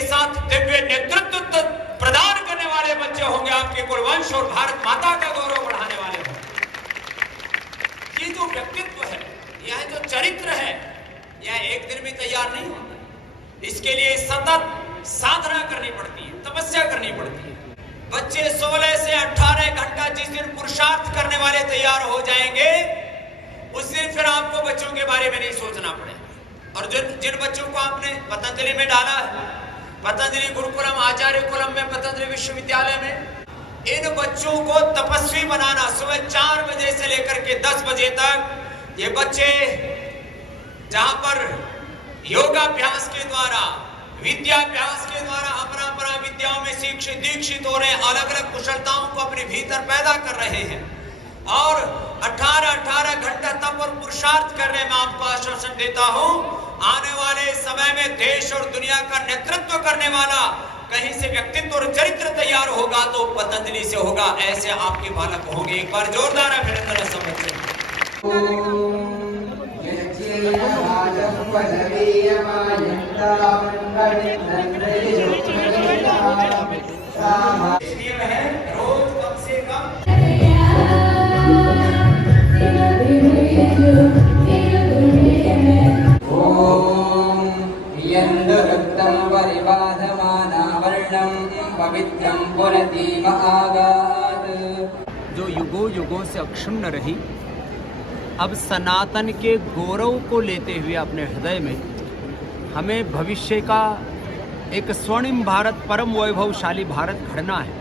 के साथ दिव्य नेतृत्व प्रदान करने वाले बच्चे होंगे, आपके कुलवंश और भारत माता का गौरव बढ़ाने वाले होंगे। ये जो व्यक्तित्व है, यह जो चरित्र है, यह एक दिन में तैयार नहीं होता। इसके लिए सतत साधना करनी पड़ती है, तपस्या करनी पड़ती है। बच्चे 16 से 18 घंटा जिस दिन पुरुषार्थ करने वाले तैयार हो जाएंगे, उस दिन फिर आपको बच्चों के बारे में नहीं सोचना पड़ेगा। और जिन बच्चों को आपने पतंजलि में डाला है, पतंजलि गुरुकुलम, आचार्य कुलम में, पतंजलि विश्वविद्यालय में, इन बच्चों को तपस्वी बनाना। सुबह 4 बजे से लेकर के 10 बजे तक ये बच्चे जहां पर योगाभ्यास के द्वारा, विद्याभ्यास के द्वारा अपना विद्याओं में दीक्षित हो रहे हैं, अलग अलग कुशलताओं को अपने भीतर पैदा कर रहे हैं और 18 घंटा तप और पुरुषार्थ करने में आपको आश्वासन देता हूं, आने वाले समय में देश और दुनिया का नेतृत्व करने वाला कहीं से व्यक्तित्व और चरित्र तैयार होगा तो पतंजलि से होगा। ऐसे आपके बालक होंगे। एक बार जोरदार अभिनंदन समझते रोज कम से कम यन्दरक्तं परिबाधमाना वर्णं पवित्रं पुरतीव आगात्। जो युगों युगों से अक्षुण्ण रही, अब सनातन के गौरव को लेते हुए अपने हृदय में हमें भविष्य का एक स्वर्णिम भारत, परम वैभवशाली भारत गढ़ना है।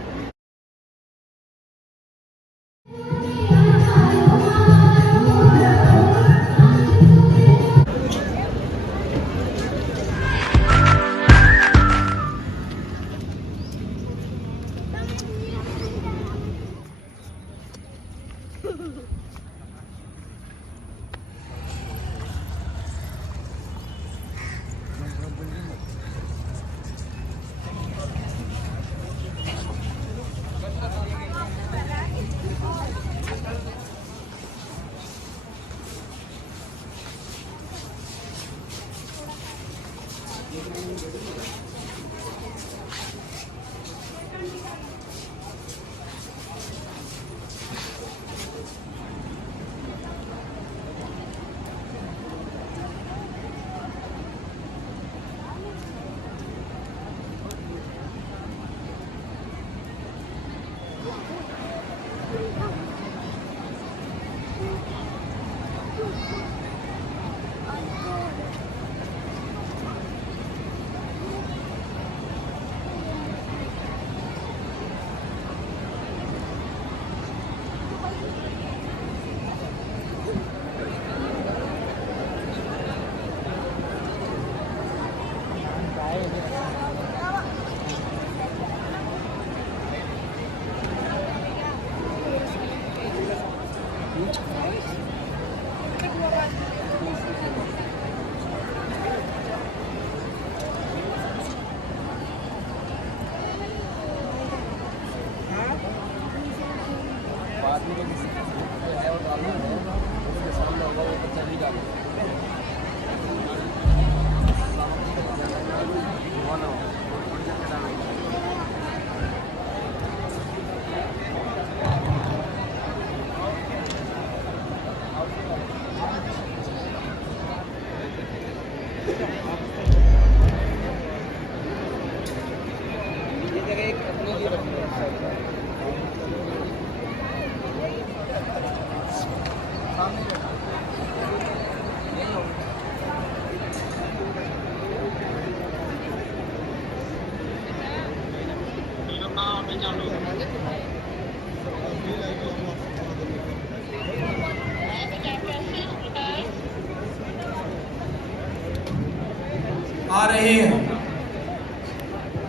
आ रहे हैं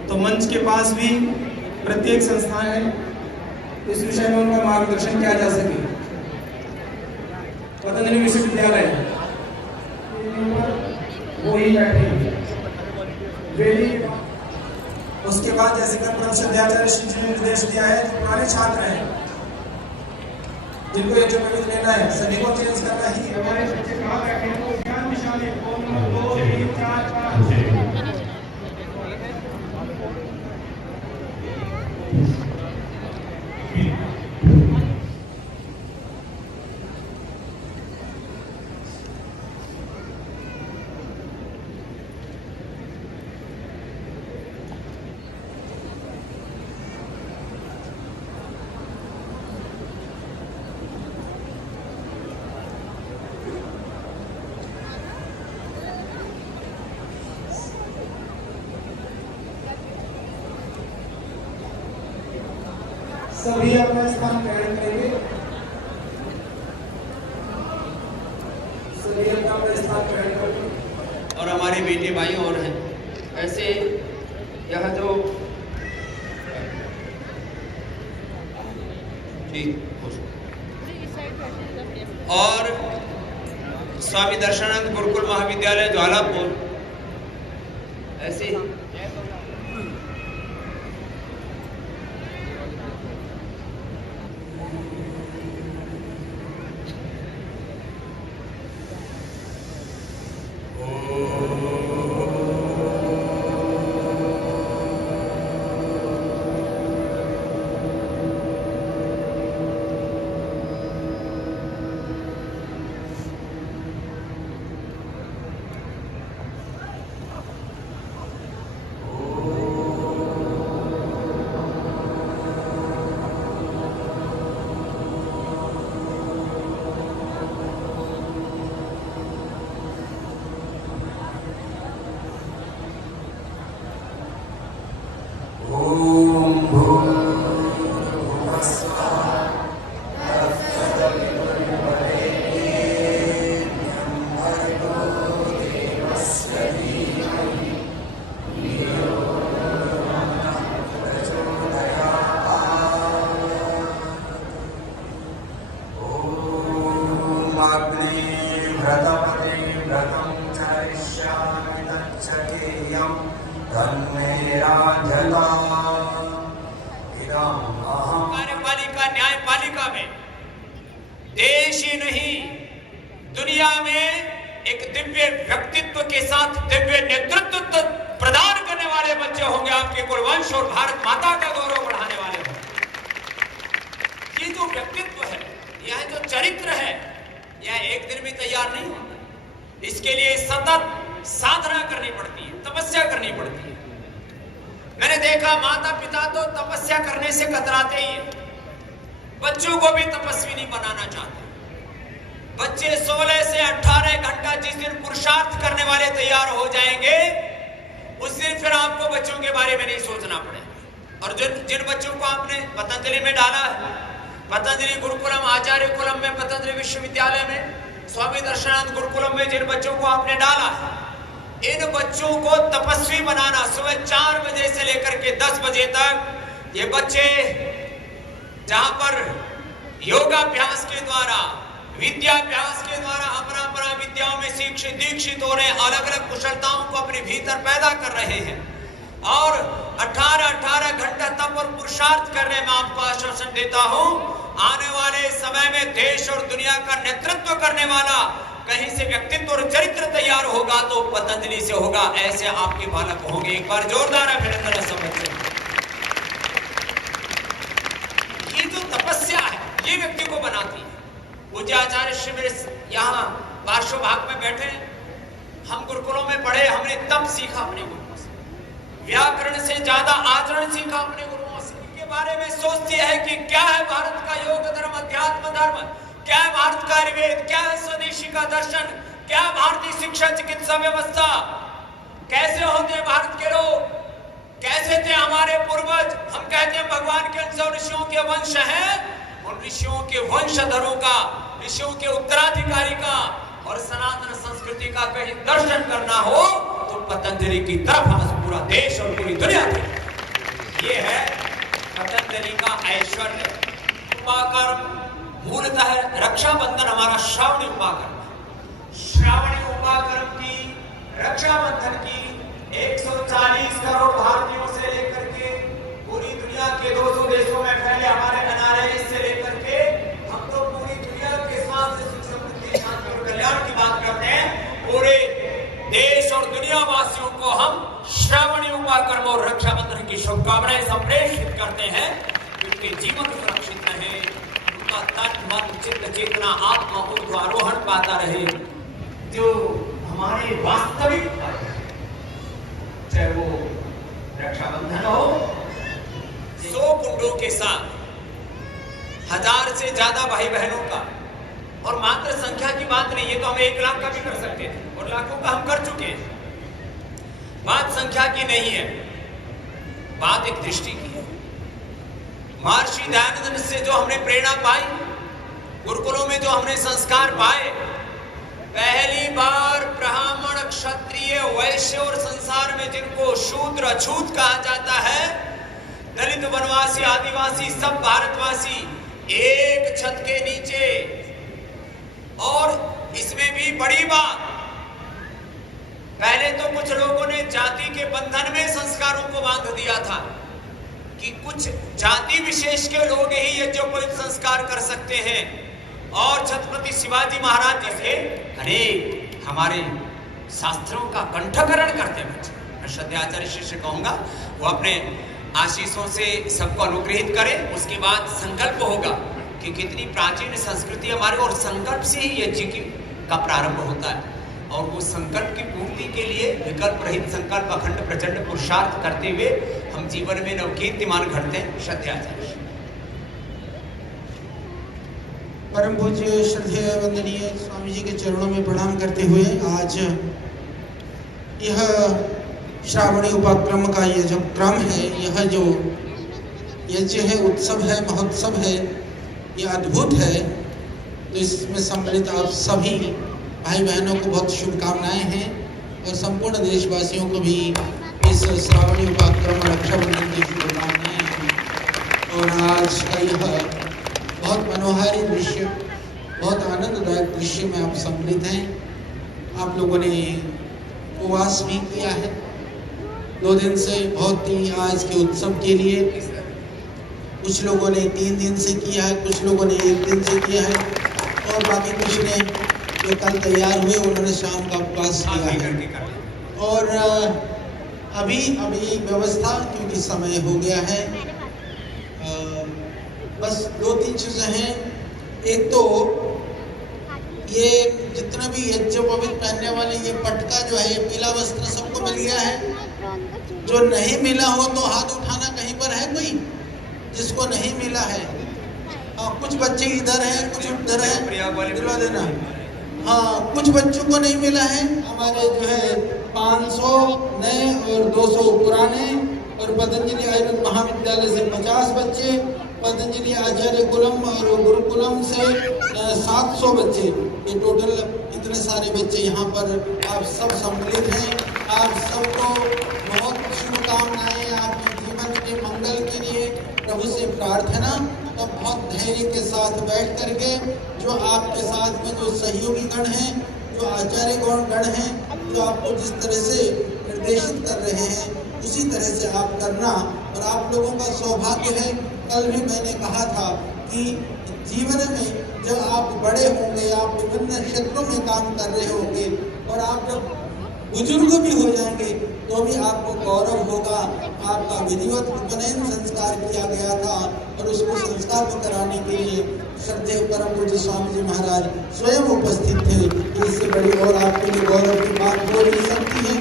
तो मंच के पास भी प्रत्येक संस्थान है, इस विषय में उनका मार्गदर्शन किया जा सके। पतंजलि विश्वविद्यालय वो ही बैठे, उसके बाद जैसे कि ब्रह्मचार्य श्री जी ने निर्देश दिया है, जो पुराने छात्र हैं जिनको ये जो पवित्र लेना है, सभी को चेंज करना ही। हमारे बच्चे कहाँ बैठे हैं, वो ध्यान निशान है, 2 3 4 5 सभी अपना स्थान ग्रहण करेंगे। सभी अपना स्थान ग्रहण करेंगे। और हमारे बेटे भाई और हैं ऐसे यह जो ठीक और स्वामी दर्शनानंद गुरुकुल महाविद्यालय ज्वालापुर ऐसे ही कार्यपालिका न्यायपालिका में देश ही नहीं दुनिया में एक दिव्य व्यक्तित्व के साथ दिव्य नेतृत्व प्रदान करने वाले बच्चे होंगे आपके कुलवंश और भारत माता का गौरव बढ़ाने वाले होंगे। ये जो व्यक्तित्व है, यह जो चरित्र है, यह एक दिन में तैयार नहीं होता। इसके लिए सतत साधना करनी पड़ती है, तपस्या करनी पड़ती है। मैंने देखा माता पिता तो तपस्या करने से कतराते ही हैं, बच्चों को भी तपस्वी नहीं बनाना चाहते। बच्चे 16 से 18 घंटा जिस दिन पुरुषार्थ करने वाले तैयार हो जाएंगे, उस दिन फिर आपको बच्चों के बारे में नहीं सोचना पड़ेगा। और जिन बच्चों को आपने पतंजलि में डाला है, पतंजलि गुरुकुलम, आचार्य कुलम में, पतंजलि विश्वविद्यालय में, स्वामी दर्शनानंद गुरुकुलम में जिन बच्चों को आपने डाला है, इन बच्चों को तपस्वी बनाना। सुबह 4 बजे से लेकर के 10 बजे तक ये बच्चे जहां पर योगाभ्यास के द्वारा, विद्याभ्यास के द्वारा अपना विद्याओं में दीक्षित हो रहे हैं, अलग अलग कुशलताओं को अपने भीतर पैदा कर रहे हैं और 18 घंटा तप और पुरुषार्थ करने में आपको आश्वासन देता हूं, आने वाले समय में देश और दुनिया का नेतृत्व करने वाला कहीं से व्यक्तित्व और चरित्र तैयार होगा तो पतंजलि से होगा। ऐसे आपके बालक होंगे। एक बार जोरदार अभिनंदन समझते। ये जो तपस्या है, ये व्यक्ति को बनाती है। पूज्य आचार्य श्री मेरे यहाँ पार्श्व भाग में बैठे, हम गुरुकुलों में पढ़े, हमने तप सीखा अपने गुरुओं से, व्याकरण से ज्यादा आचरण सीखा अपने गुरुओं से। इनके बारे में सोचती है कि क्या है भारत का योग धर्म, अध्यात्म धर्म, क्या है भारत का आयुर्वेद, क्या है स्वदेशी का दर्शन, क्या है भारतीय शिक्षा चिकित्सा व्यवस्था, कैसे होते हैं भारत के लोग, कैसे थे हमारे पूर्वज। हम कहते हैं भगवान के अंश और ऋषियों के वंश हैं, उन ऋषियों के वंशधरों का, ऋषियों के उत्तराधिकारी का और सनातन संस्कृति का कहीं दर्शन करना हो तो पतंजलि की तरफ आज पूरा देश और पूरी दुनिया देखे। ये है पतंजलि का ऐश्वर्य। उपाकर्म मूलतः रक्षाबंधन हमारा श्रावणी उपाकर्म, श्रावणी उपाकर्म की रक्षाबंधन की 140 करोड़ भारतीयों से लेकर के पूरी दुनिया के 200 देशों में फैले हमारे एनआरआई से लेकर के हम तो पूरी दुनिया के स्वास्थ्य, सुख समृद्धि, शांति और कल्याण की बात करते हैं। पूरे देश और दुनिया वासियों को हम श्रावणी उपाकर्म और रक्षाबंधन की शुभकामनाएं संप्रेषित करते हैं। उनके जीवन सुरक्षित रहे, उनका तन मन चित्त चेतना आत्मा ऊर्ध्वारोहण पाता रहे। जो हमारे वास्तविक चाहे वो रक्षाबंधन हो, 100 कुंडों के साथ 1000 से ज्यादा भाई बहनों का, और मात्र संख्या की बात नहीं, ये तो हम 1 लाख का भी कर सकते थे और लाखों का हम कर चुके हैं। बात संख्या की नहीं है, बात एक दृष्टि की है। महर्षि दयानंद से जो हमने प्रेरणा पाई, गुरुकुलों में जो हमने संस्कार पाए, पहली बार ब्राह्मण, क्षत्रिय, वैश्य और संसार में जिनको शूद्र अछूत कहा जाता है, दलित, वनवासी, आदिवासी, सब भारतवासी एक छत के नीचे। और इसमें भी बड़ी बात, पहले तो कुछ लोगों ने जाति के बंधन में संस्कारों को बांध दिया था कि कुछ जाति विशेष के लोग ही यज्ञोपवीत संस्कार कर सकते हैं। और छत्रपति शिवाजी महाराज जैसे अनेक हमारे शास्त्रों का कंठकरण करते बच्चे, मैं श्रद्धाचार्य शिष्य कहूंगा, वो अपने आशीषों से सबको अनुग्रहित करें। उसके बाद संकल्प होगा कि कितनी प्राचीन संस्कृति हमारे, और संकल्प से ही यज्ञ का प्रारंभ होता है। और वो संकल्प की पूर्ति के लिए विकल्प रहित संकल्प, अखंड प्रचंड पुरुषार्थ करते हुए हम जीवन में नवकीर्तिमान घटते हैं। श्रद्धाचार्य परम पूज्य श्रद्धेय वंदनीय स्वामी जी के चरणों में प्रणाम करते हुए आज यह श्रावणी उपक्रम का ये जो क्रम है, यह जो यज्ञ है, उत्सव है, महोत्सव है, ये अद्भुत है। तो इसमें सम्मिलित आप सभी भाई बहनों को बहुत शुभकामनाएं हैं और संपूर्ण देशवासियों को भी इस श्रावणी उपक्रम रक्षाबंधन की शुभकामनाएं हैं। और आज का यह बहुत मनोहारी दृश्य, बहुत आनंददायक दृश्य में आप सम्मिलित हैं। आप लोगों ने उपवास भी किया है 2 दिन से, बहुत ही आज के उत्सव के लिए। कुछ लोगों ने 3 दिन से किया है, कुछ लोगों ने 1 दिन से किया है, और बाकी कुछ ने जो कल तैयार हुए उन्होंने शाम का उपवास किया है। और अभी व्यवस्था, क्योंकि समय हो गया है, बस 2-3 चीज़ें हैं। एक तो ये जितना भी यज्ञोपवीत पहनने वाले ये पटका जो है, ये पीला वस्त्र सबको मिल गया है। जो नहीं मिला हो तो हाथ उठाना, कहीं पर है कोई जिसको नहीं मिला है? कुछ बच्चे इधर हैं, कुछ उधर हैं, दिलवा देना। हाँ, कुछ बच्चों को नहीं मिला है। हमारे जो है 500 नए और 200 पुराने, और पतंजलि आयुर्वेद महाविद्यालय से 50 बच्चे, पतंजलि आचार्य कुलम और गुरुकुलम से 700 बच्चे, ये टोटल इतने सारे बच्चे यहाँ पर आप सब सम्मिलित हैं। आप सबको बहुत शुभकामनाएं, आपके जीवन के मंगल के लिए प्रभु से प्रार्थना। तो बहुत धैर्य के साथ बैठ करके जो आपके साथ में जो सहयोगी गण हैं, जो आचार्य गण हैं, जो आपको जिस तरह से निर्देशित कर रहे हैं उसी तरह से आप करना। और आप लोगों का सौभाग्य है, कल भी मैंने कहा था कि जीवन में जब आप बड़े होंगे, आप विभिन्न क्षेत्रों में काम कर रहे होंगे, और आप जब बुजुर्ग भी हो जाएंगे तो भी आपको गौरव होगा। आपका विधिवत उपनयन संस्कार किया गया था, और उसको संस्कार को कराने के लिए श्रद्धेय परम पूज्य स्वामी जी महाराज स्वयं उपस्थित थे। इससे बड़ी और आपके लिए गौरव की बात हो नहीं सकती है।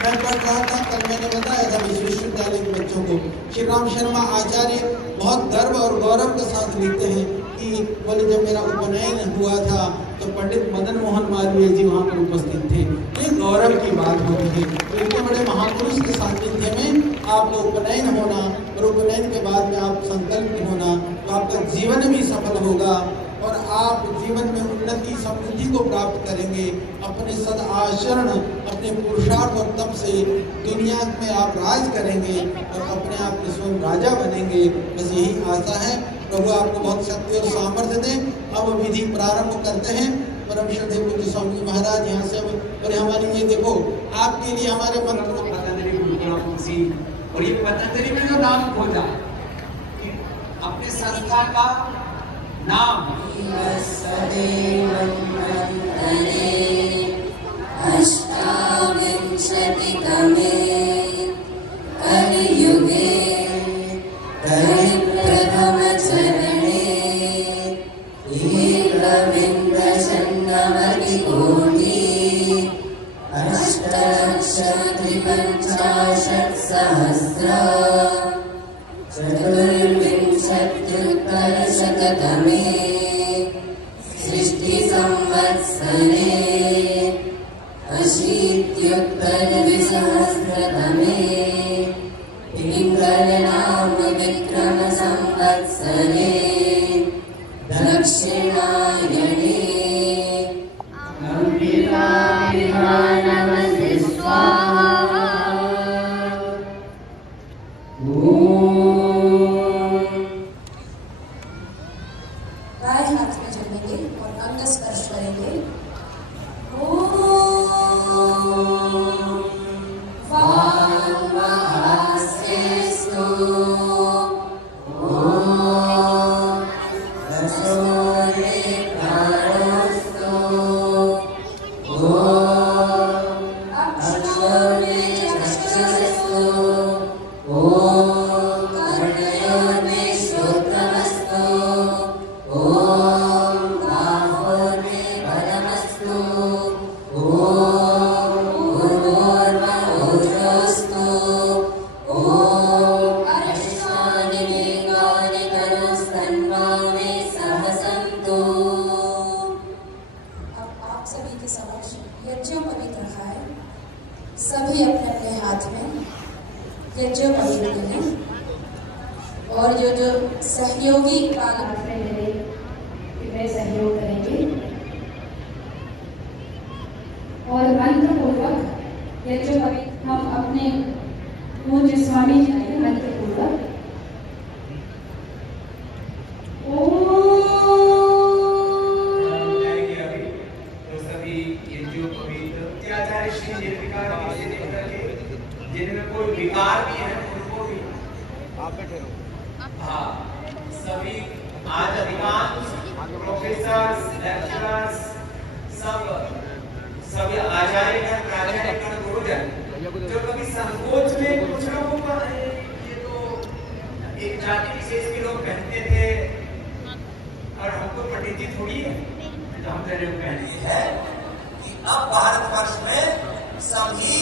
मैं पढ़ रहा था, कल मैंने बताया था विश्वविद्यालय के बच्चों को, श्री राम शर्मा आचार्य बहुत गर्व और गौरव के साथ लिखते हैं कि बोले जब मेरा उपनयन हुआ था तो पंडित मदन मोहन मालवीय जी वहाँ पर उपस्थित थे। ये गौरव की बात होती है। तो इतने बड़े महापुरुष के सानिध्य में आपको उपनयन होना, और उपनयन के बाद में आप संकल्प होना, तो आपका जीवन भी सफल होगा, और आप जीवन में उन्नति समृद्धि को प्राप्त करेंगे। अपने सद आचरण, अपने पुरुषार्थ और तप से दुनिया में आप राज करेंगे, और अपने आप में स्वयं राजा बनेंगे। बस यही आशा है। प्रभु आपको बहुत शक्ति और सामर्थ्य दें। अब विधि प्रारंभ करते हैं। परम श्रद्धेय पूज्य स्वामी जी महाराज यहाँ से, और हमारी ये देखो आपके लिए हमारे मंत्र पतंजलि और ये पतंजलि में जो नाम खोजा, अपने संस्था का नाम अष्टाविंशतितमे कलियुगे प्रथमचरणे एकविंशन्नवतिकोटि अष्टलक्षत्रिपञ्चाशत्सहस्र चतुर्विंशत्युत्तरशततमे सृष्टिसंवत्सरे अशीत्युत्तरद्विसहस्रतमे पिङ्गलनाम विक्रमसंवत्सरे संवत्सरे दक्षिणायने अमृताभिधानमसि स्वाहा। दाएं हाथ में जमेंगे और अंग स्पर्श करेंगे। वामहस्तेस्तु दशोरे प्राणस्तु अक्षोरे चक्षुस्तु कर्णयोर्मे श्रोत्रमस्तु बाहोर्मे बलमस्तु भूर्भुवस्सुः अरिष्टानि वेगानि तनुस्तन्वामे सह सन्तु। अब आप सभी के समक्ष यज्ञोपवीत रखा है। सभी अपने अपने हाथ में यज्ञोपवीत लेंगे और जो सहयोगी काल वे सहयोग करेंगे और मंत्र पूर्वक यज्ञोपवीत हम अपने पूज्य स्वामी जी के मंत्र पूर्वक तो सभी यज्ञोपवीत त्याचार्य श्री निर्विकार से लेकर के जिनमें कोई विकार भी है उनको भी आप बैठे रहो। हाँ सभी आज अधिकांश प्रोफेसर्स लेक्चरर्स सभी आचार्यगण प्राचार्यगण गुरुजन जो कभी संकोच में कुछ लोगों का ये तो एक जाति विशेष के लोग पहनते थे और हमको पंडित जी थोड़ी है तो हम तेरे को पहने है कि अब भारतवर्ष में सभी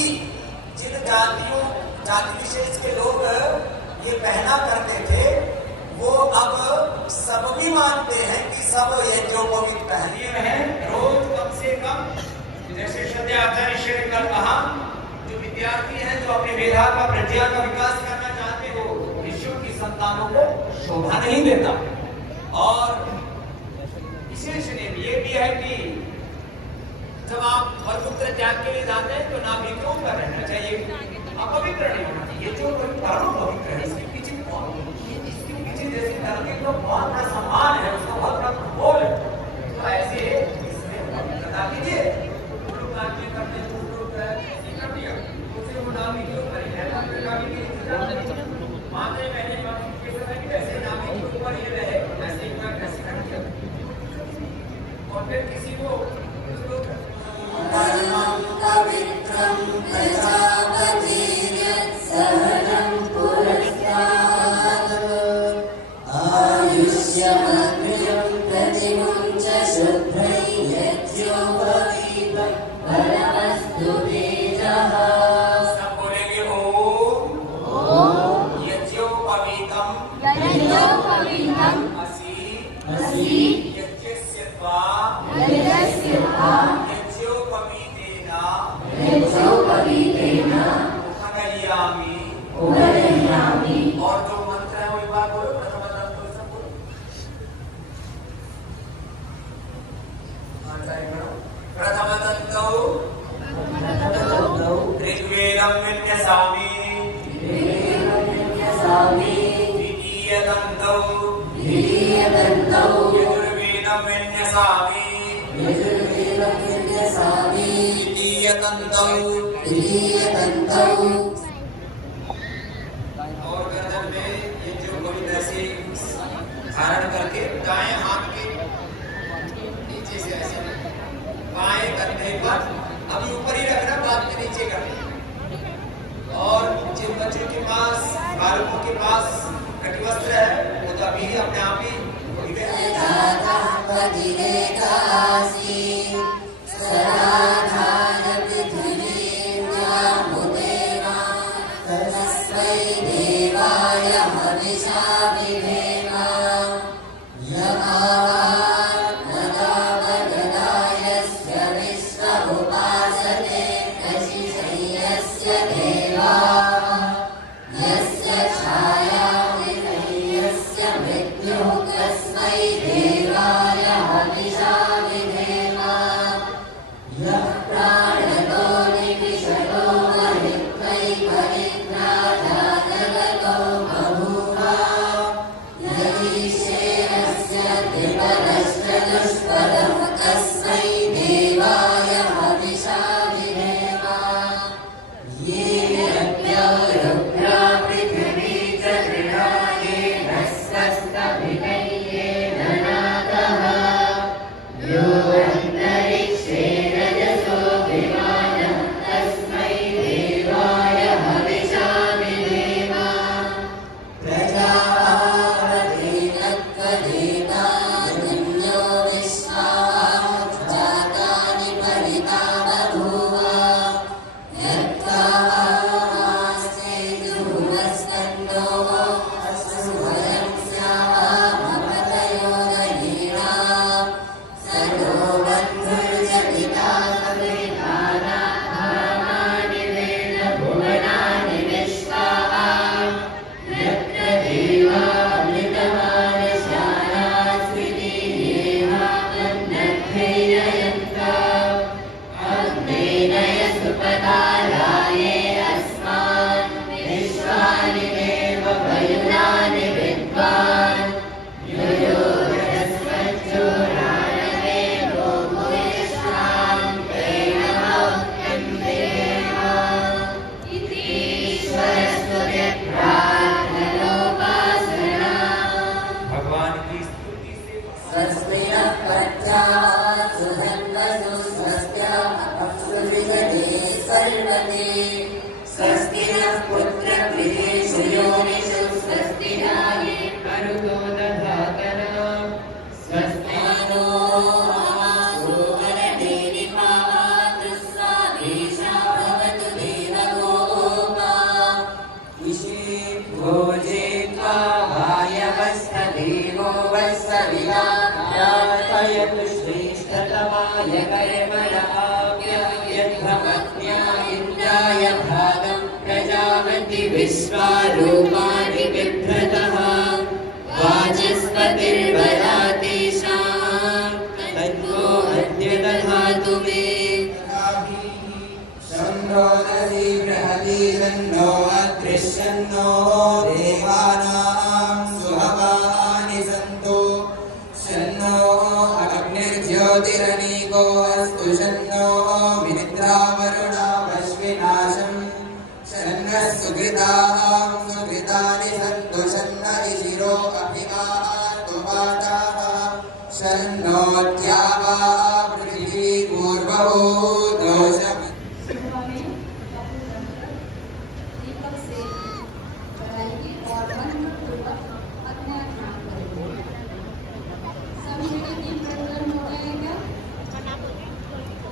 जिन जाति विशेष के लोग ये पहना करते थे वो अब सब भी मानते हैं कि सब यज्ञोपवीत पहने हैं रोज कम से कम। जैसे श्रद्धेय आचार्य श्री ने कल कहा जो विद्यार्थी हैं जो अपने मेधा का प्रज्ञा का विकास करना चाहते हो ईश्वर की संतानों को शोभा नहीं देता। और विशेष नियम ये भी है कि जब आप मलमूत्र त्याग के लिए जाते हैं तो नाभिकों पर रहना चाहिए, अपवित्र नहीं होना चाहिए। ये जो परम पवित्र है इसके पीछे जैसे धर्म के तो बहुत बड़ा सम्मान है, उसका बहुत बड़ा बोल है। तो ऐसे इसमें पवित्रता कीजिए। लोग राज्य करते हैं ऐसे कर दिया उसे वो नामी के ऊपर ही रहना नामी के माथे पहले के समय भी ऐसे नामी के ऊपर ही रहे ऐसे ही कैसे कर दिया। और फिर किसी को परमं पवित्रं प्रजापतिर्यत्सहजं पुरस्तात् आयुष्यमग्र्यं प्रतिमुञ्च शुभ्रै यज्ञोपवीतं परमस्तु तेजः। सब बोलेंगे ओम यज्ञोपवीतं असि यज्ञस्य त्वा यज्ञोपवीतेन उपनय्यामि। और जो मंत्र है वो एक बार बोलो प्रथम तंतु सब बोलो। प्रथम तंतु ऋग्वेदं विन्यसामि द्वितीय तंतु यजुर्वेदं विन्यसामि तृतीय तंतु और गर्दन में ये जो गोविंद ऐसे धारण करके दाएं हाथ के नीचे से ऐसे बाएं कंधे पर अभी ऊपर ही रखना, बाद में नीचे करना। और जिन बच्चों के पास बालकों के पास कटिवस्त्र है वो तो अभी अपने आप ही देवाय हविषा विधेम यमावानदावददायस्य विश्व उपासते कशिशय्यस्य देवा यस्य छाया विधेयस्य योनिषु स्वस्तिदाये मरुतो दधातना स्वस्ति नो आमासो वरदेनि पावातु स्वादेशा भवतु देवगोपा विषे भोजेत्वा वायवस्थदेवो वत्सविदा प्रार्थयतु श्रेष्ठतमाय कर्मणाप्ययद्भवत्या इन्द्राय भागं प्रजापति विश्वारूपाणि बिभ्रतः वाचस्पतिर्वरातेषां तन्नो अद्य दधातु मे शम्भोदधि बृहति तन्नो अदृश्यन्नो देवानां सुहवानि सन्तु शन्नो अग्निर्ज्योतिरनीको अस्तु शन्नो मित्रावरुणावश्विनाशं शन्नः सुकृतां सुकृतानि सन्तु शन्न इशिरो अभिगातु वाचाः शन्नो द्यावा पृथिवी पूर्वभूतोषम् सुबह में दीपक से जलाएंगे और मनपूर्वक अपना ध्यान करेंगे। सभी जगह दीप प्रज्वलन हो गए हैं क्या?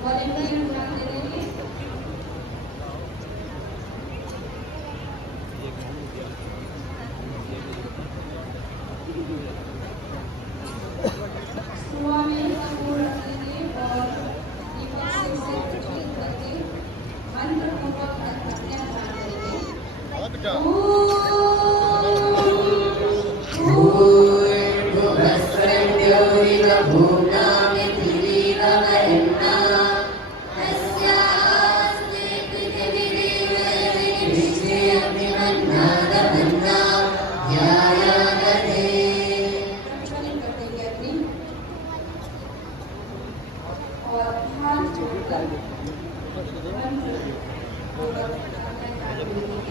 वॉलेंटियर ध्यान दे देंगे। सुबह में कपूर रखेंगे और दीपक से उसे प्रज्वलित करके मंत्रपूर्वक अपना ध्यान करेंगे। तस्यास्ते पृथिवीरेव विश्वेऽभिमन्नादमन्ना ध्यायादधे प्रज्वलित कर देंगे अग्नि और हाथ जोड़कर मंत्रपूर्वक अपना ध्यान करेंगे।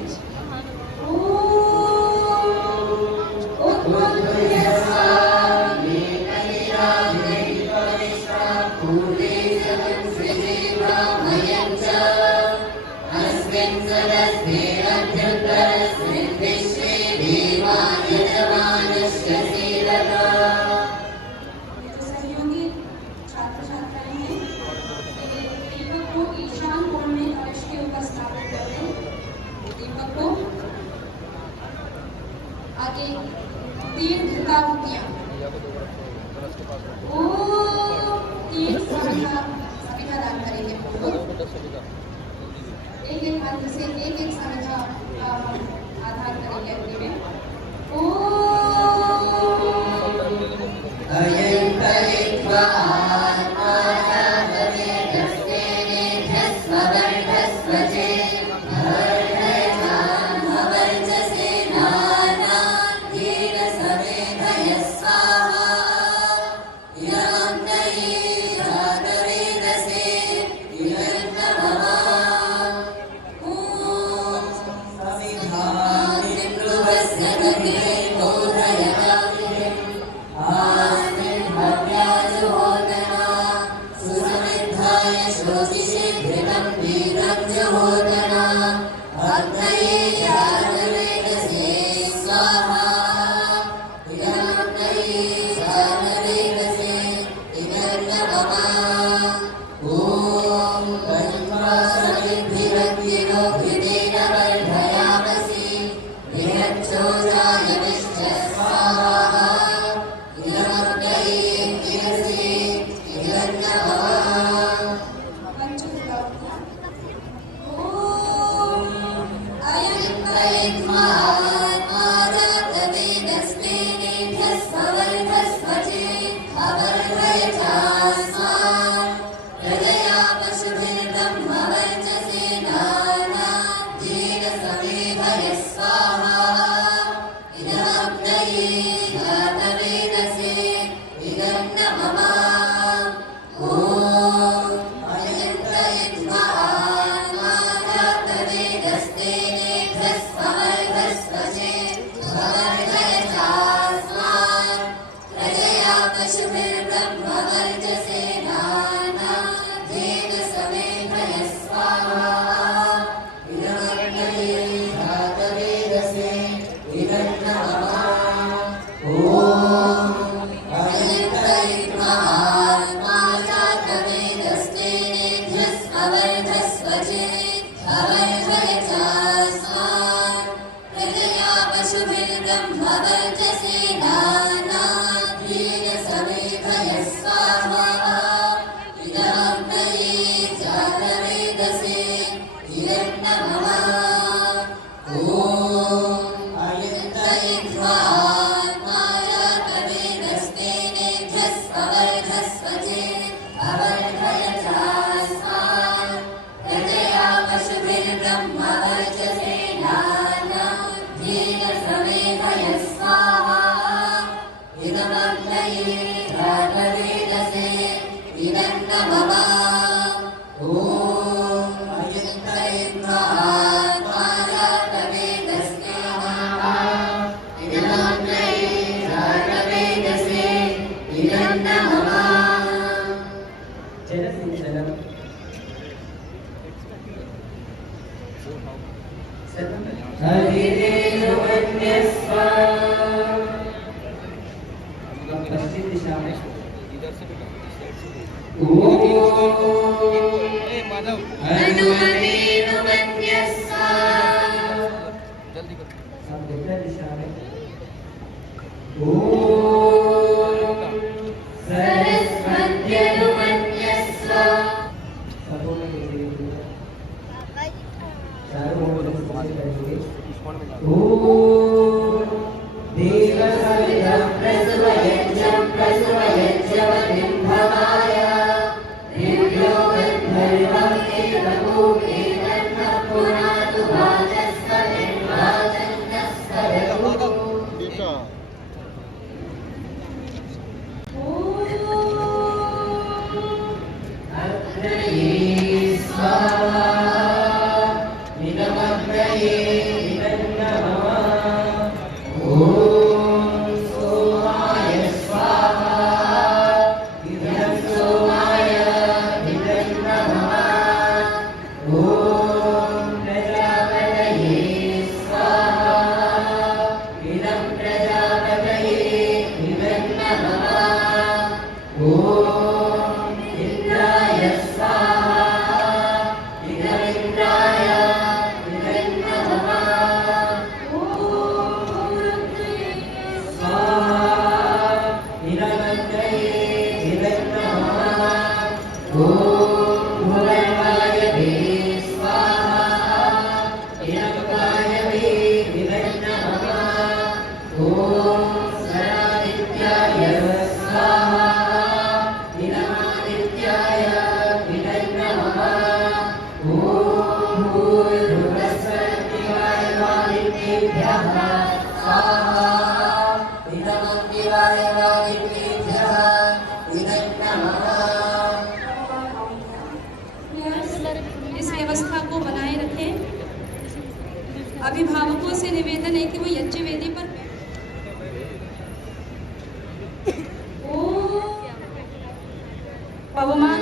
ये जो सहयोगी छात्र छात्राएं हैं, ये दीपक को ईशान कोण में कलश के ऊपर स्थापित कर दें। दीपक को आगे तीन घृताहुतियां तीन समिधा दान करेंगे। एक एक मंत्र से एक एक समिधा का आधार करेंगे अग्नि में। अयन्तरित्वा आत्मासादवेदस्तेनेभ्यस्ववर्धस्वचे भवर्धयजान्मवर्चसे नानाद्येन समेधयः स्वाहा इदमग्नये जातवेदसे इदन्तमवा ॐ समिधानिर्वस्य गते बोधयतामिहिम् आस्मिन्भव्याजुहोदना सुसमिद्धाय श्रोतिषे घृतं वीरं जुहोदना अग्नये जातवेदसे स्वाहा इदमग्नये जातवेदसे इदन्तमवा ॐ गन्त्वा समिद्भिरग्निनो घृतेन वर्धयामसि बृहच्छोषाय विश्च स्वाहा इदमग्नये गिरसि इदन्तमवा पंचघृताहुतियां अयन्तरित्वात्माजातवेदस्तेनेभ्यस्ववर्धस्वचे अवर्धयजास्मान् प्रजया पशुभिर्ब्रह्मवर्चसे नानाद्येन समेधयः स्वाहा इदमग्नये जातवेदसे इदन्तमवा ॐ अयन्तरित्वा आत्माजातवेदस्तेनेभ्यस्ववर्धस्वचे भवर्धयजास्मान् प्रजया पशुभिर्ब्रह्मवर्चसे नानाद्येन समेधयः स्वाहा इदमग्नये जातवेदसे पशुभिर्ब्रह्मवर्चसेनानाधीन समेधय स्वाहा इदमग्नये जातवेदसे हिरण्यमः ॐ अयन्तयित्वा मायातवेदस्तेनेभ्यस्पवर्धस्वजे अवर्धय चास्मान् प्रजया पशुभिर्ब्रह्मवर्चसेनानाधीन समेधय स्वाहा इदमग्नये जातवेदसे हिरण्यमः ॐ अयन्तयित्वा पश्चिम दिशा में इधर से माधव जल्दी करो दिशा में इस व्यवस्था को बनाए रखें। अभिभावकों से निवेदन है कि वो यज्ञ वेदी पर पवमान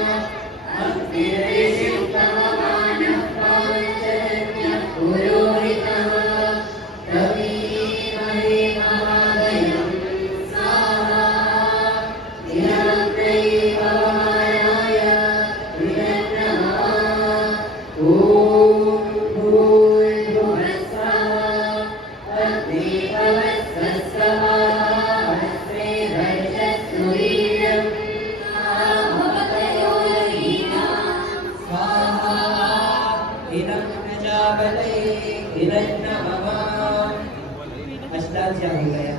अष्टाध्याय हो गया।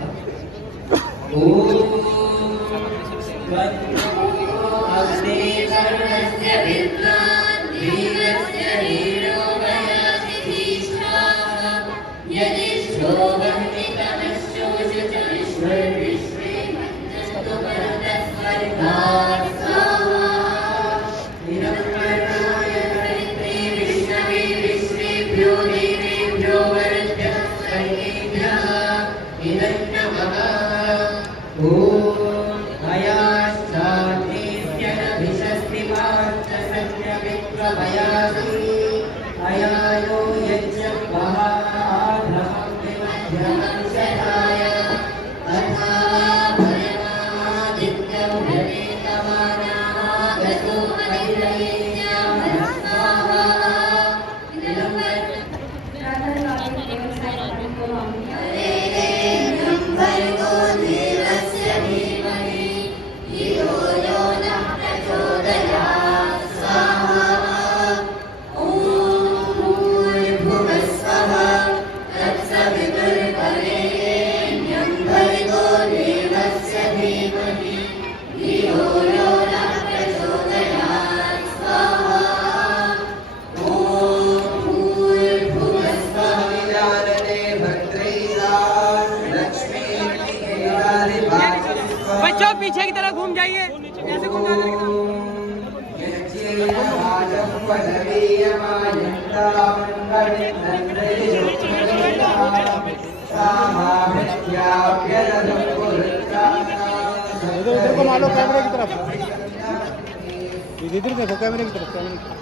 Hare पीछे की तरफ घूम जाइए, ऐसे घूम इधर को मारो कैमरे की तरफ, इधर देखो कैमरे की तरफ, कैमरे की तरफ।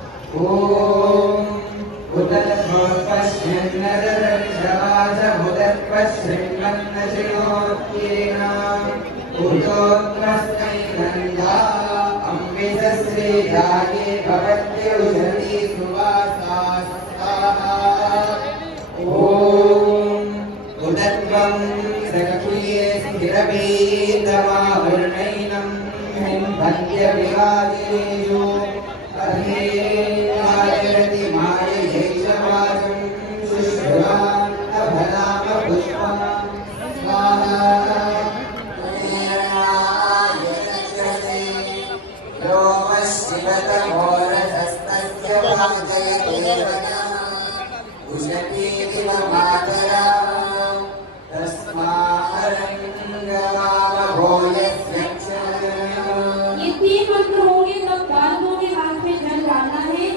ये 3 मंत्र होंगे, तब बालकों के हाथ में जल डालना है।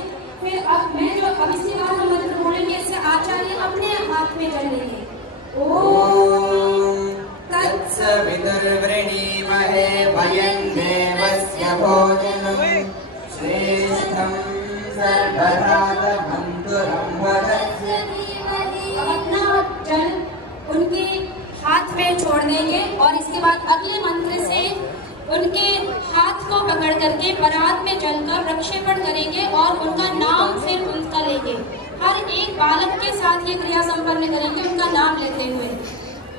फिर अब इसके बाद हम मंत्र बोलेंगे, इससे आचार्य अपने हाथ में जल लेंगे। ओम तत्सवितुर्वृणीमहे वयं देवस्य भोजनं श्रेष्ठं सर्वदातमन्तुरम्भरस्य धीमहि। अब अपना जल उनके हाथ में छोड़ देंगे और इसके बाद अगले मंत्र से उनके हाथ को पकड़ करके परात में जल का प्रक्षेपण करेंगे और उनका नाम फिर उनका लेंगे। हर एक बालक के साथ ये क्रिया संपन्न करेंगे, उनका नाम लेते हुए।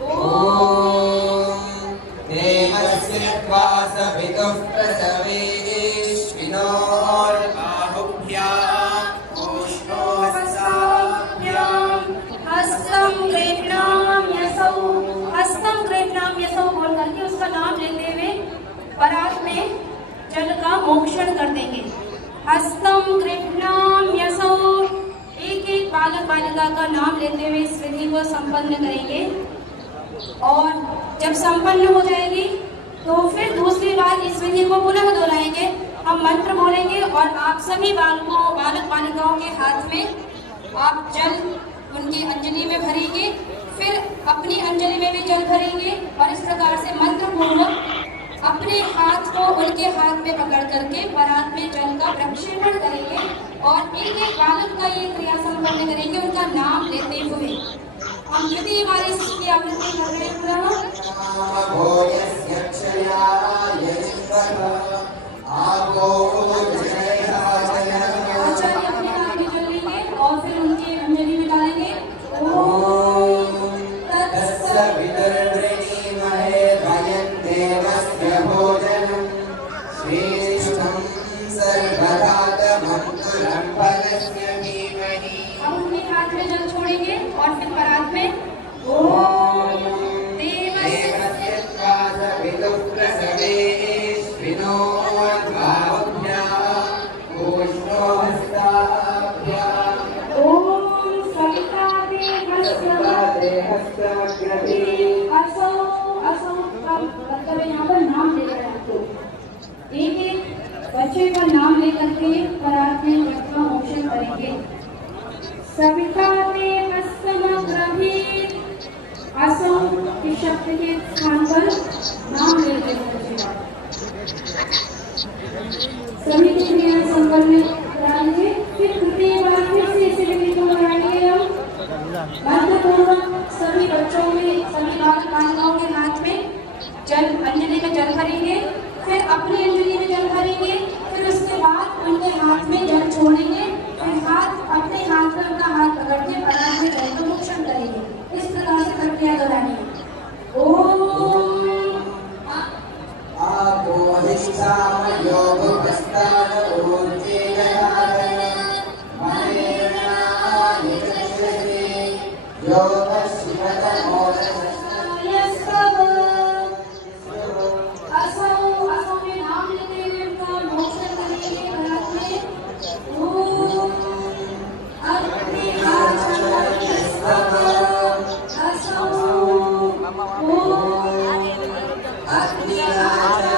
ओम देवस्य त्वा सवितुः प्रसवेश्विनोर्बाहुभ्याम् उष्णो हस्तं गृह्णाम्यसौ बोल करके उसका नाम लेते हुए परात में जल का मोक्षण कर देंगे। हस्तं गृह्णाम्यसौ, एक एक बालक बालिका का नाम लेते हुए इस विधि को संपन्न करेंगे। और जब संपन्न हो जाएगी तो फिर दूसरी बार इस विधि को पुनः दोहराएंगे। हम मंत्र बोलेंगे और आप सभी बालक बालिकाओं के हाथ में आप जल उनकी अंजलि में भरेंगे, फिर अपनी अंजलि में भी जल भरेंगे और इस प्रकार से मंत्र पूर्वक अपने हाथ को उनके हाथ में पकड़ करके परात में जल का प्रक्षेपण करेंगे और एक एक बालक का ये क्रिया संपन्न करेंगे, उनका नाम लेते हुए। हम द्वितीय बार इसकी आवृत्ति कर रहे हैं। आचार्य अपने हाथ में जल लेंगे और फिर उनके अंजलि में डालेंगे। ओम तत्सवितुर्वृणीमहे वयं देवस्य भोजनं श्रेष्ठं सर्वदातमन्तुरम्भरस्य धीमहि। अब उनके हाथ में जल छोड़ेंगे और फिर परात में ओम देवस्य त्वा सवितुः प्रसवेश्विनोर्बाहुभ्याम् उष्णो हस्ताभ्याम्। ओम सविता असौ मतलब यहाँ पर नाम ले रहे हैं आपको। एक एक बच्चे का नाम लेकर के परात में जल का मोक्षण करेंगे। सविता ते अस्समग्रभीत, असौ के शब्द के स्थान पर नाम ले रहे हैं बच्चे का। सभी को क्रिया संपन्न कराएंगे। फिर तृतीय बार फिर से इसी विधि को कराएंगे। हम मंत्रपूर्वक सभी बच्चों में सभी बालिकाओं के हाथ में जल अंजलि में जल भरेंगे, फिर अपनी अंजलि में जल भरेंगे, फिर उसके बाद उनके हाथ में जल छोड़ेंगे, फिर अपने हाथ में उनका हाथ पकड़ के परात में जल का मोक्षण करेंगे। इस प्रकार से प्रक्रिया दोहरानी है। ओम असौ में नाम लेते हुए उनका मोक्षण करेंगे परात में। ओम अग्नि आचार्य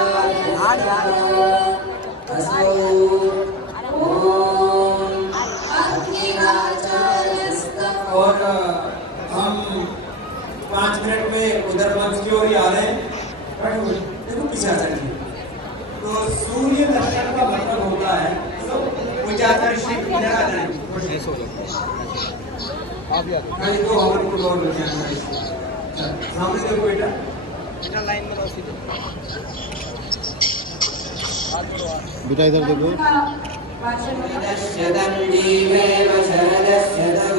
5 मिनट में उधर मंच की ओर ही आ रहे हैं। देखो पीछे आ जाइए। तो सूर्य दर्शन का मतलब होता है पूजाकर श्री इधर आ जाए। खाली 2 हमारे को और बचे हैं। सामने देखो बेटा लाइन में बेटा इधर देखो। शरदं जीवेम शरदशतं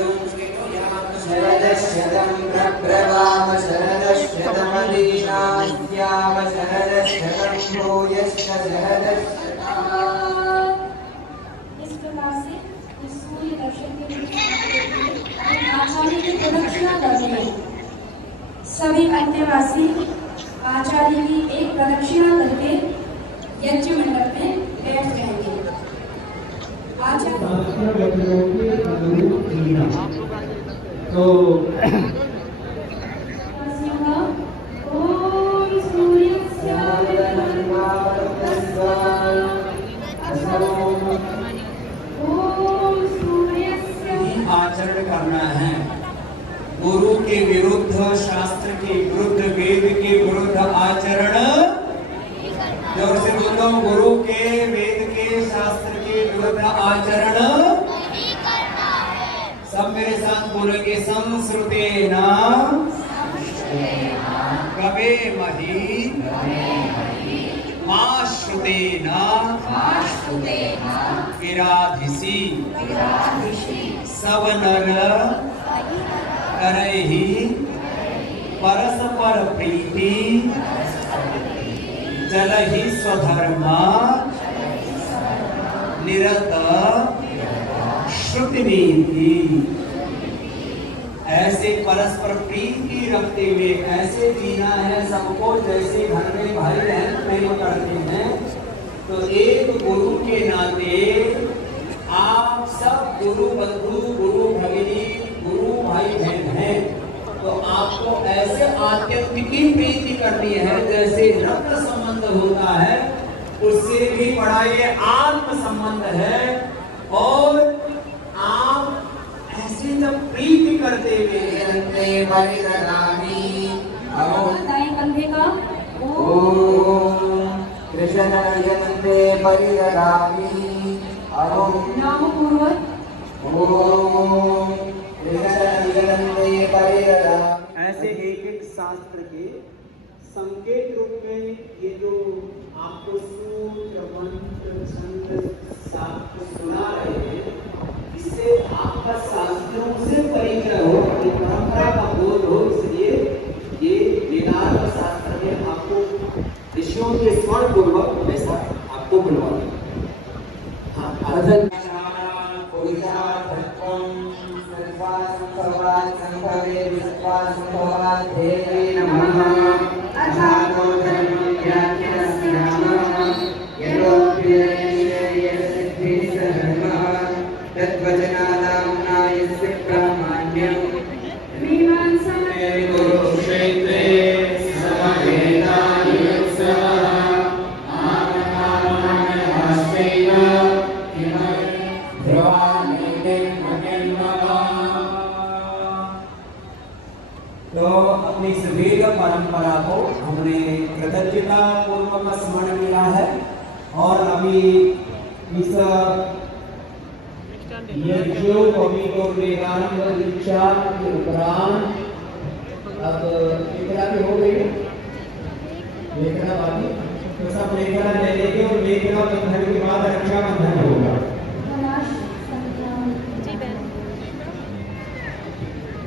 शरदशतं प्रभ्रवाम शरदशतमदीनां स्याम शरदशतं भूयश्च शरदशतं। इस प्रकार से इस सूर्य दर्शन के लिए आचार्य की प्रदक्षिणा करते हैं। सभी अन्यवासी आचार्य की एक प्रदक्षिणा करके यज्ञ मंडप में बैठ जाएंगे। तो आचरण करना है। गुरु के विरुद्ध, शास्त्र के विरुद्ध, वेद के विरुद्ध आचरण। जोर से बोलो, गुरु के, वेद के, शास्त्र के विरुद्ध आचरण नहीं करना है। सब मेरे साथ बोलेंगे, संस्कृतेना कवे मही माश्रुतेना विराधिसी सब नर करहि परस्पर प्रीति जलहि स्वधर्मा निरत श्रुति नीति। ऐसे परस्पर प्रीति रखते हुए ऐसे जीना है सबको जैसे घर में भाई बहन प्रेम करते हैं। तो एक गुरु के नाते आप सब गुरु बंधु, गुरु भगिनी, गुरु भाई बहन हैं। तो आपको ऐसे आत्यंतिकी प्रीति करनी है जैसे रक्त संबंध होता है, उससे भी बड़ा ये आत्म संबंध है। और आप ऐसे जब प्रीति करते हुए दाएं कंधे का ओम कृष्ण यन्ते परिददामि ओम नाम पूर्वक ओम कृष्ण यन्ते परिददामि। ऐसे एक एक शास्त्र के संकेत रूप में ये जो आपको सूत्र, मंत्र, छंद, शास्त्र सुना रहे हैं, इससे आपका शास्त्रों से परिचय हो, परंपरा का बोध हो। इसलिए ये वेदांत शास्त्र में आपको ऋषियों के स्मरण पूर्वक ऐसा आपको बुलवा तो अपनी इस वेद परंपरा को हमने कृतज्ञता पूर्वक स्मरण मिला है। और अभी इस यज्ञों पवित्र वेदांत दीक्षा के उपरांत अब लेखना भी हो गई, लेखना बाकी तो सब लेखना ले लेंगे और लेखना बंधन के बाद रक्षा बंधन होगा।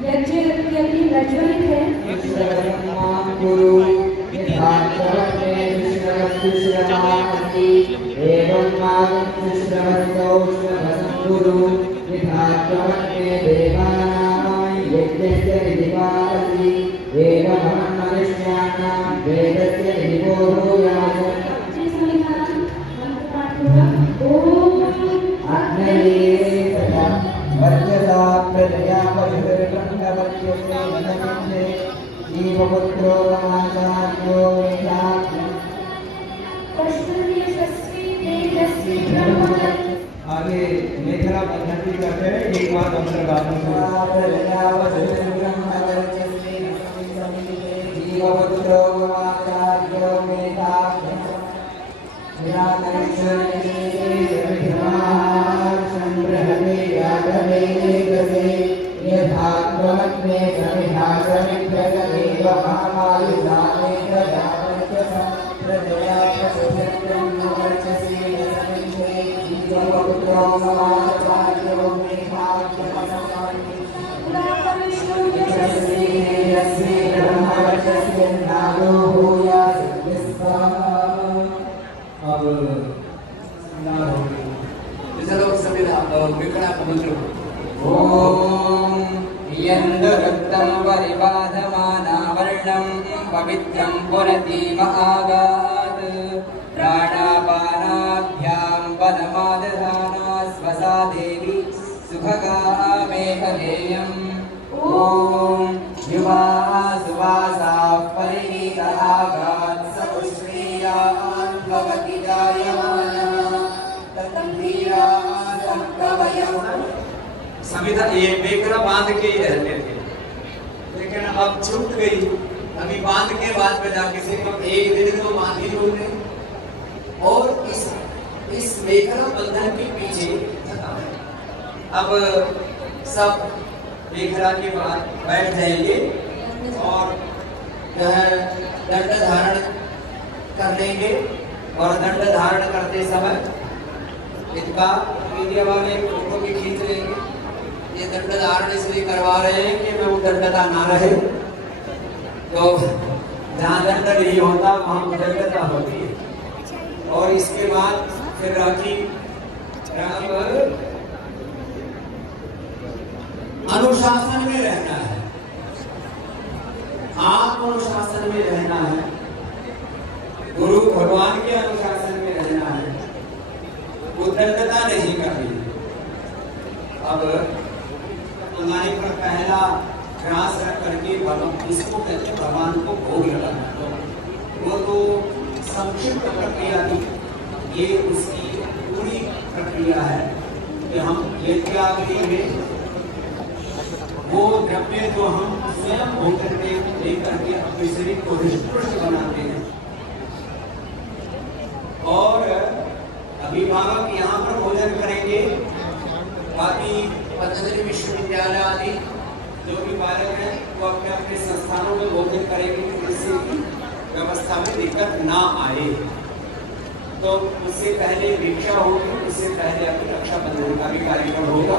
यज्ञ यज्ञ प्रज्वलित है। गुरु भागवते विश्ववस्तुश्रमामि एवं गुरु भागवते देवानां यज्ञस्य विधिपालि एवं मनुष्याणां वेदस्य विधिको भूयात्। ओम अग्नये सदा वर्चसा प्रजया पशुर्ब्रह्मवत्योऽस्मि मनसंसे जीवपुत्रो ममाचार्यो आगे मेखला बंधन भी करते हैं। एक बात अवसर बात जीवपुत्रो ममाचार्यो मेधाव्यः बृहते यादवे गते यथा त्वमग्ने समिधासमिध्यगदेव महामायुधाने प्रजया प्रसुभ्यं वर्चसे यस्मिन्ने जीवपुत्रो ममाचार्यो यन्दरुक्तं परिबाधमानावर्णं पवित्रं पुरतीव आगात् प्राणापानाभ्यां बलमादधाना स्वसा देवी सुभगा मेघलेयम् ॐ युवा सुवासाः परिणीतः आगात् सपुष्णीयान् भवति जायमानः तत्धीरान् कवयः। संविधा ये मेखला बांध के ही रहते थे, लेकिन अब छूट गई। अभी बांध के बाद में जाके से एक दिन तो बांधी लोग और इस मेखला बंधन के पीछे अब सब मेखला के बाद बैठ जाएंगे और दंड धारण कर लेंगे। और दंड धारण करते समय इनका मीडिया वाले फोटो भी खींच लेंगे। ये दंड धारण इसलिए करवा रहे हैं कि मैं वो दंडता ना रहे, तो जहाँ दंड नहीं होता वहाँ दंडता होती है। और इसके बाद फिर राखी अनुशासन में रहना है, आत्म-अनुशासन में रहना है, गुरु भगवान के अनुशासन में रहना है, उद्दंडता नहीं करनी। अब हमारे पर पहला ग्रास रख करके इसको कहते हैं भगवान को भोग लगाना। वो तो संक्षिप्त प्रक्रिया थी, ये उसकी पूरी प्रक्रिया है कि हम यज्ञाग्नि में वो द्रव्य जो हम स्वयं भोजन में लेकर के अपने शरीर को हृष्ट बनाते हैं। और अभिभावक यहाँ पर भोजन करेंगे, बाकी पतंजलि विश्वविद्यालय आदि जो भी बालक हैं वो अपने अपने संस्थानों में भोजन करेंगे, जिससे व्यवस्था में दिक्कत ना आए। तो उससे पहले भिक्षा होगी, उससे पहले अभी रक्षाबंधन का भी कार्यक्रम होगा।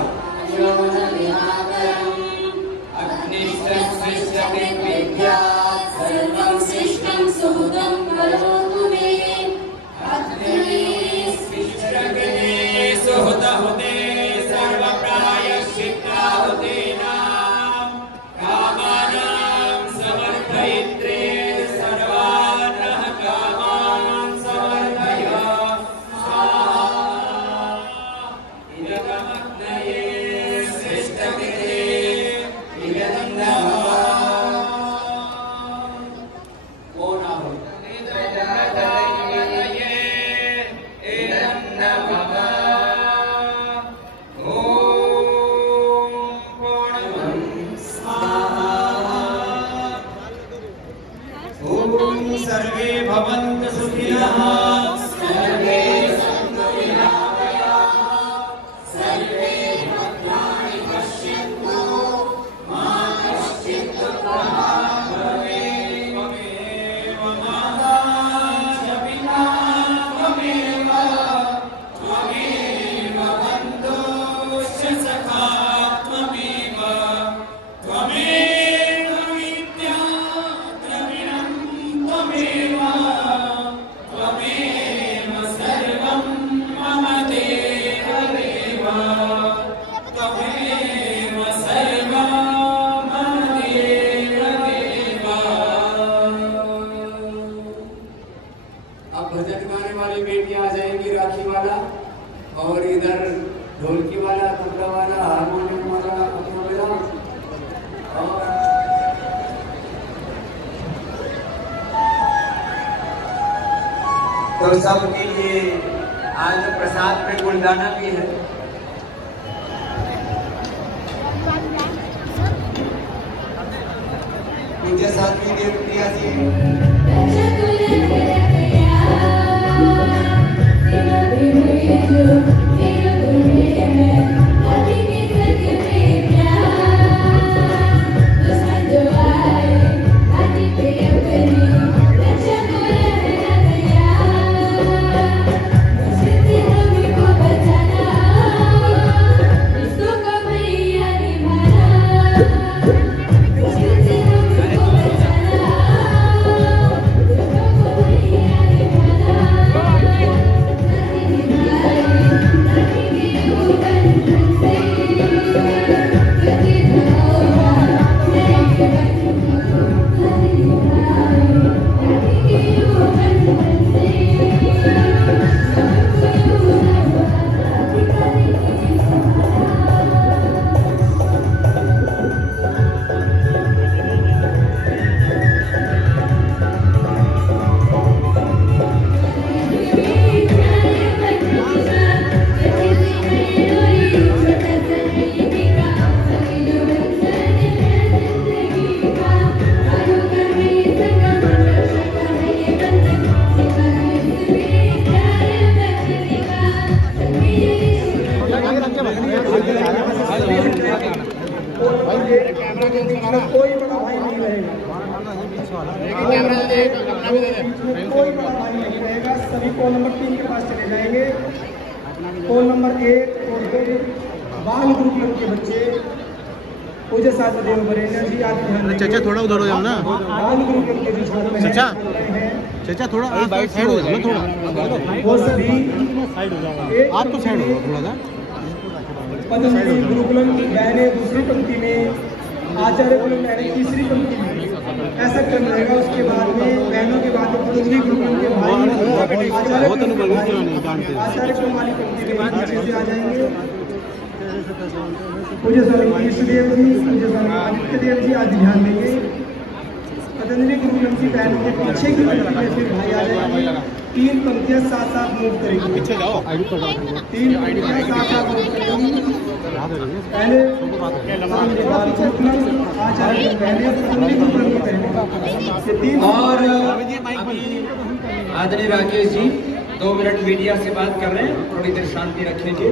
सर्वे भवन्तु सुखिनः, सर्वे सन्तु निरामयाः, सर्वे भद्राणि पश्यन्तु, मा कश्चित् दुःखभाग् भवेत्। त्वमेव माता च पिता त्वमेव, त्वमेव बन्धुश्च सखा त्वमेव, त्वमेव विद्या द्रविणं त्वमेव, त्वमेव सर्वं मम देव देव, त्वमेव सर्वं मम देव देव। अब भजन गाने वाली बेटियां आ जाएंगी, राखी वाला और इधर ढोलकी वाला, तबला वाला, हारमोनियम वाला, अपना वाला। और तो सबके लिए आज प्रसाद में गुलदाना भी है। पूज्य साध्वी देव प्रिया जी सभी कॉल नंबर 3 के पास चले जाएंगे। कॉल नंबर 1 और 2 बाल ग्रुप के बच्चे पूज्य साध्वी देव बरेण्य जी आज ध्यान चाचा थोड़ा उधर हो जाओ ना। बाल ग्रुप के जो छात्र हैं चाचा थोड़ा साइड हो जाओ थोड़ा। वो सभी साइड हो जाओ। आप तो साइड हो थोड़ा सा। पतंजलि गुरुकुलम की बहनें दूसरी पंक्ति में, आचार्य कुलम बहनें तीसरी पंक्ति में, ऐसा क्रम रहेगा। उसके बाद में बहनों के बाद में पतंजलि गुरुकुलम के भाई आचार्य कुलम वाली पंक्ति में नीचे से आ जाएंगे। पूज्य स्वामी कृष्णदेव जी, पूज्य स्वामी आदित्य देव जी आज ध्यान देंगे। पतंजलि गुरुकुलम की बहनों के पीछे की पंक्ति में फिर भाई आ जाएंगे। 3 पंक्तियां साथ साथ मूव करेंगे। पीछे जाओ। 3 पंक्तियां साथ साथ मूव करेंगी। पहले आचार्य पहले पतंजलि गुरुकुलम की करेंगे। और आदरणीय राकेश जी 2 मिनट मीडिया से बात कर रहे हैं, थोड़ी देर शांति रखेंगे।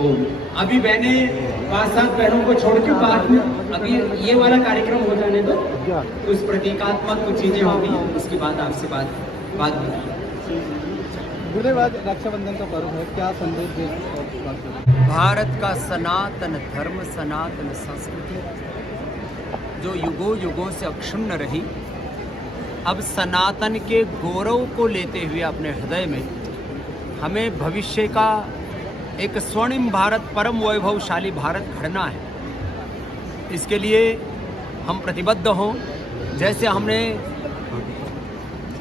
ओम। अभी बहने 5-7 बहनों को छोड़ के बाद में अभी ये वाला कार्यक्रम हो जाने दो, कुछ प्रतीकात्मक कुछ चीजें होंगी, उसके बाद आपसे बात गुरुदेव आज रक्षाबंधन का पर्व है, क्या संदेश दे? भारत का सनातन धर्म, सनातन संस्कृति जो युगों युगों से अक्षुण्ण रही, अब सनातन के गौरव को लेते हुए अपने हृदय में हमें भविष्य का एक स्वर्णिम भारत, परम वैभवशाली भारत गढ़ना है। इसके लिए हम प्रतिबद्ध हों। जैसे हमने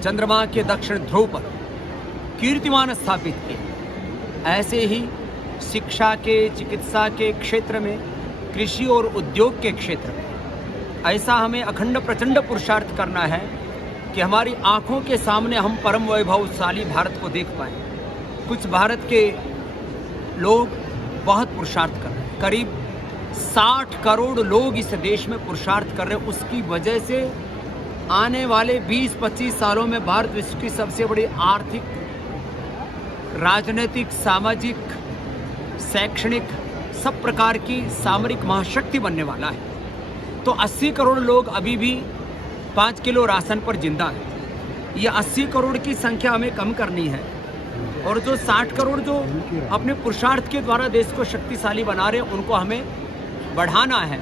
चंद्रमा के दक्षिण ध्रुव पर कीर्तिमान स्थापित किए, ऐसे ही शिक्षा के, चिकित्सा के क्षेत्र में, कृषि और उद्योग के क्षेत्र में ऐसा हमें अखंड प्रचंड पुरुषार्थ करना है कि हमारी आंखों के सामने हम परम वैभवशाली भारत को देख पाएं। कुछ भारत के लोग बहुत पुरुषार्थ कर रहे हैं, करीब 60 करोड़ लोग इस देश में पुरुषार्थ कर रहे हैं। उसकी वजह से आने वाले 20-25 सालों में भारत विश्व की सबसे बड़ी आर्थिक, राजनीतिक, सामाजिक, शैक्षणिक सब प्रकार की सामरिक महाशक्ति बनने वाला है। तो 80 करोड़ लोग अभी भी 5 किलो राशन पर जिंदा है। ये 80 करोड़ की संख्या हमें कम करनी है, और जो 60 करोड़ जो अपने पुरुषार्थ के द्वारा देश को शक्तिशाली बना रहे हैं, उनको हमें बढ़ाना है।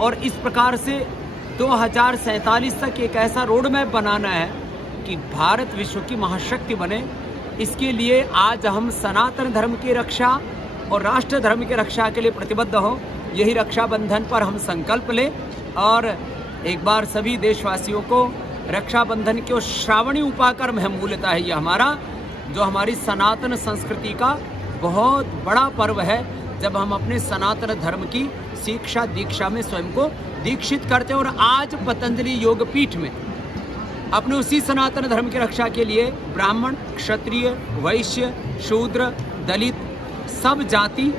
और इस प्रकार से 2047 तक एक ऐसा रोड मैप बनाना है कि भारत विश्व की महाशक्ति बने। इसके लिए आज हम सनातन धर्म की रक्षा और राष्ट्र धर्म की रक्षा के लिए प्रतिबद्ध हो। यही रक्षाबंधन पर हम संकल्प लें और एक बार सभी देशवासियों को रक्षाबंधन के श्रावणी उपाकर्म है, मूलतः है ये हमारा, जो हमारी सनातन संस्कृति का बहुत बड़ा पर्व है, जब हम अपने सनातन धर्म की शिक्षा दीक्षा में स्वयं को दीक्षित करते हैं। और आज पतंजलि योग पीठ में अपने उसी सनातन धर्म की रक्षा के लिए ब्राह्मण, क्षत्रिय, वैश्य, शूद्र, दलित सब जाति,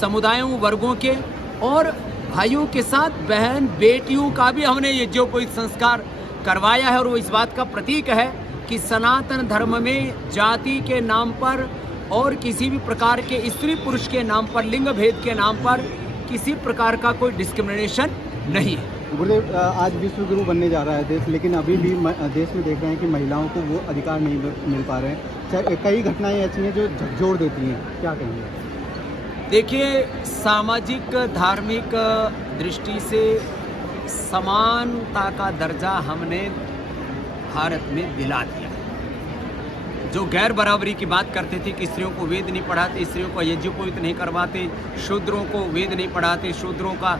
समुदायों, वर्गों के और भाइयों के साथ बहन बेटियों का भी हमने यज्ञोपवीत संस्कार करवाया है। और वो इस बात का प्रतीक है कि सनातन धर्म में जाति के नाम पर और किसी भी प्रकार के स्त्री पुरुष के नाम पर, लिंग भेद के नाम पर किसी प्रकार का कोई डिस्क्रिमिनेशन नहीं है। गुरुदेव, आज विश्व गुरु बनने जा रहा है देश, लेकिन अभी भी देश में देख रहे हैं कि महिलाओं को वो अधिकार नहीं मिल पा रहे हैं। कई घटनाएं ऐसी हैं जो झकझोर देती हैं, क्या कहेंगे? देखिए, सामाजिक धार्मिक दृष्टि से समानता का दर्जा हमने भारत में दिला दिया। जो गैर बराबरी की बात करते थे कि स्त्रियों को वेद नहीं पढ़ाते, स्त्रियों को यज्ञोपवीत नहीं करवाते, शूद्रों को वेद नहीं पढ़ाते, शूद्रों का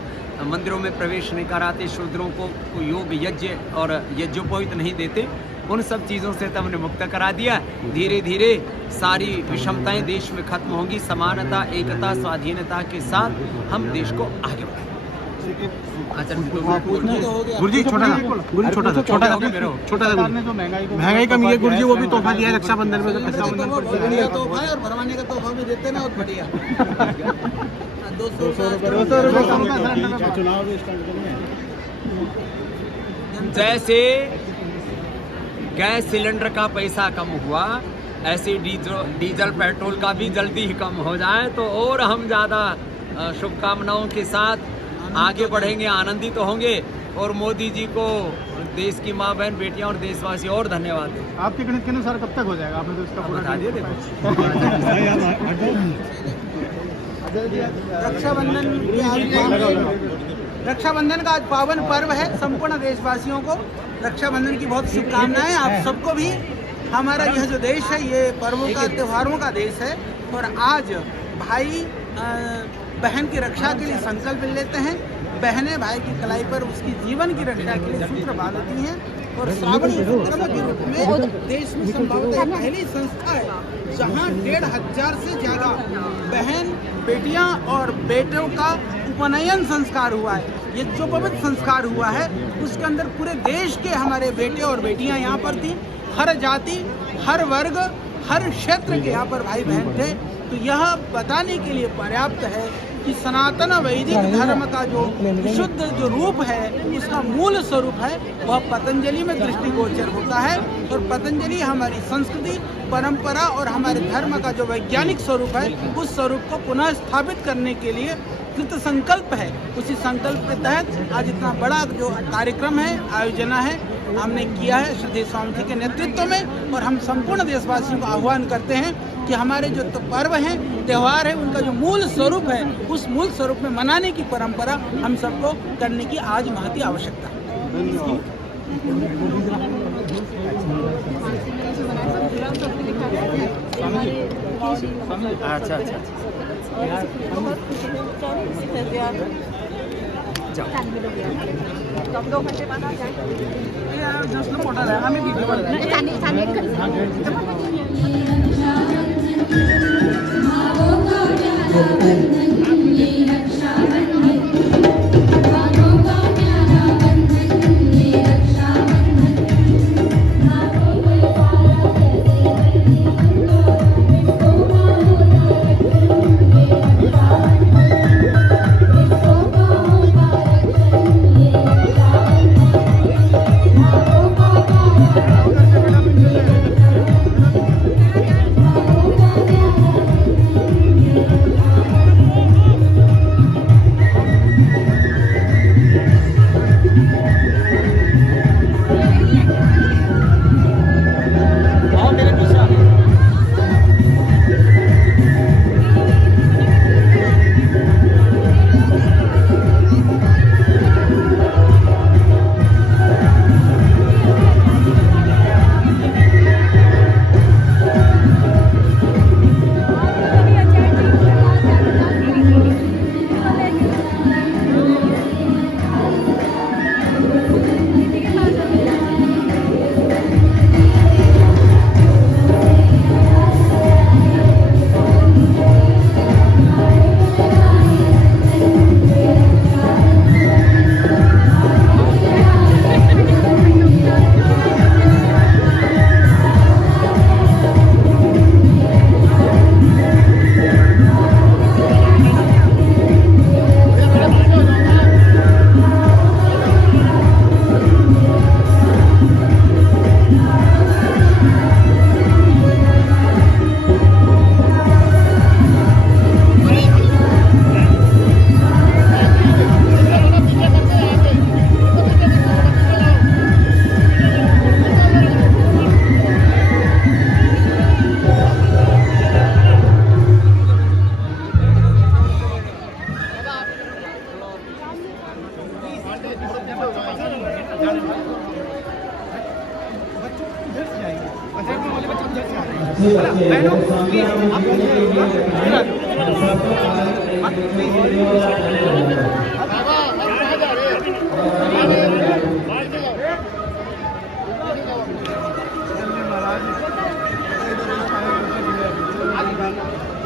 मंदिरों में प्रवेश नहीं कराते, शूद्रों को योग यज्ञ और यज्ञोपवीत नहीं देते, उन सब चीज़ों से तो हमने मुक्त करा दिया। धीरे धीरे सारी विषमताएं देश में खत्म होंगी। समानता, एकता, स्वाधीनता के साथ हम देश को आगे बढ़ाएंगे। गुरुजी छोटा सा महंगाई कमी है गुरुजी, वो भी तोहफा दिया है रक्षाबंधन में। रक्षाबंधन पर तोहफा है और भरवाने का तोहफा भी देते ना, और बढ़िया 200 रुपये कम का चुनाव। जैसे गैस सिलेंडर का पैसा कम हुआ, ऐसे डीजल पेट्रोल का भी जल्दी ही कम हो जाए तो और हम ज़्यादा शुभकामनाओं के साथ आगे बढ़ेंगे, आनंदित होंगे। और मोदी जी को, देश की माँ बहन बेटियां और देशवासी और धन्यवाद दें। आपके गणित के अनुसार कब तक हो जाएगा? आपने तो इसका पूरा बता दिया। देखो, रक्षाबंधन का आज पावन पर्व है। संपूर्ण देशवासियों को रक्षाबंधन की बहुत शुभकामनाएं। आप सबको भी। हमारा यह जो देश है ये पर्वों का, त्योहारों का देश है। और आज भाई बहन की रक्षा के लिए संकल्प लेते हैं। बहनें भाई की कलाई पर उसकी जीवन की रक्षा के लिए सूत्र बांधती हैं। और श्रावणी संक्रमण के रूप में देश में संभवतः पहली संस्था है जहां 1500 से ज़्यादा बहन, बेटियां और बेटों का उपनयन संस्कार हुआ है। ये जो पवित्र संस्कार हुआ है उसके अंदर पूरे देश के हमारे बेटे और बेटियां यहाँ पर थी। हर जाति, हर वर्ग, हर क्षेत्र के यहाँ पर भाई बहन थे। तो यह बताने के लिए पर्याप्त है कि सनातन वैदिक धर्म का जो शुद्ध जो रूप है, उसका मूल स्वरूप है, वह पतंजलि में दृष्टिगोचर होता है। और पतंजलि हमारी संस्कृति, परंपरा और हमारे धर्म का जो वैज्ञानिक स्वरूप है, उस स्वरूप को पुनः स्थापित करने के लिए कृत संकल्प है। उसी संकल्प के तहत आज इतना बड़ा जो कार्यक्रम है, आयोजना है, हमने किया है श्रद्धेय स्वामी जी के नेतृत्व में। और हम संपूर्ण देशवासियों को आह्वान करते हैं कि हमारे जो पर्व हैं, त्यौहार है, उनका जो मूल स्वरूप है, उस मूल स्वरूप में मनाने की परंपरा हम सबको करने की आज महती आवश्यकता है। अच्छा अच्छा कब 2 घंटे बाद आ जाए। हमें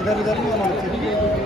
इधर उधर नहीं होना चाहिए।